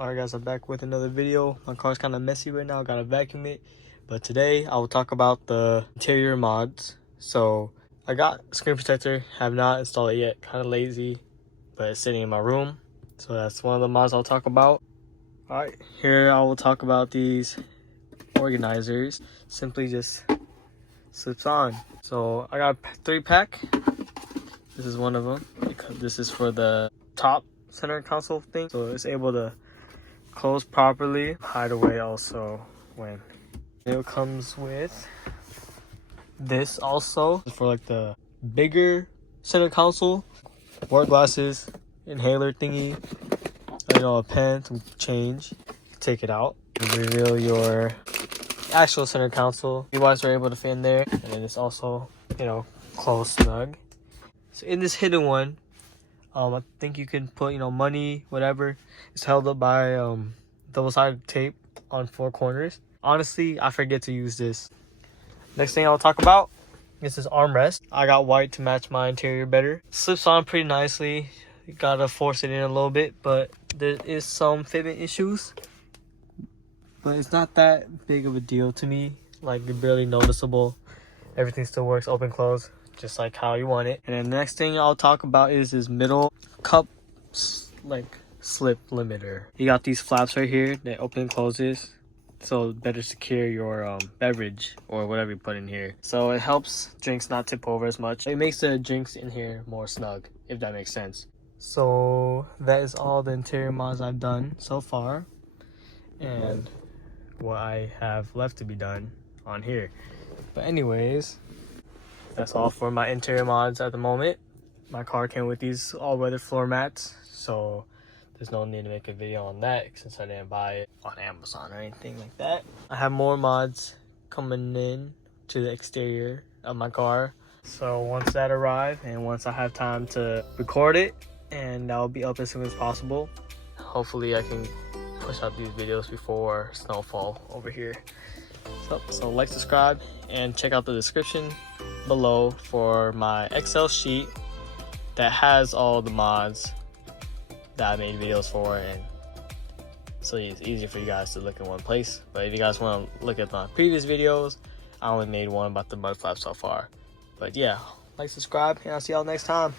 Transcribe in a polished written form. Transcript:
Alright guys, I'm back with another video. My car's kind of messy right now, gotta vacuum it. But today I will talk about the interior mods. So I got a screen protector, have not installed it yet, kind of lazy, but it's sitting in my room. So that's one of the mods I'll talk about. Alright, here I will talk about these organizers. Simply just slips on. So I got a 3-pack. This is one of them. This is for the top center console thing. So it's able to close properly, hide away also when it comes with this also for like the bigger center console, work glasses, inhaler thingy, a pen, some change. Take it out, reveal your actual center console. You guys are able to fit in there, and then it's also closed snug. So in this hidden one, I think you can put money, whatever. It's held up by double-sided tape on 4 corners. Honestly, I forget to use this. Next thing I'll talk about is this armrest. I got white to match my interior better. Slips on pretty nicely. You gotta force it in a little bit, but there is some fitment issues. But it's not that big of a deal to me. Like, barely noticeable. Everything still works open close, just like how you want it. And then the next thing I'll talk about is this middle cup slip limiter. You got these flaps right here that open and closes, so better secure your beverage or whatever you put in here. So it helps drinks not tip over as much. It makes the drinks in here more snug, if that makes sense. So that is all the interior mods I've done so far, and what I have left to be done on here. But anyways, that's all for my interior mods at the moment. My car came with these all-weather floor mats, so there's no need to make a video on that since I didn't buy it on Amazon or anything like that. I have more mods coming in to the exterior of my car. So once that arrives and once I have time to record it, and that'll be up as soon as possible. Hopefully I can push out these videos before snowfall over here. So like, subscribe, and check out the description below for my Excel sheet that has all the mods that I made videos for, and so it's easier for you guys to look in one place. But if you guys want to look at my previous videos, I only made one about the mud flaps so far. But yeah, like, subscribe, and I'll see y'all next time.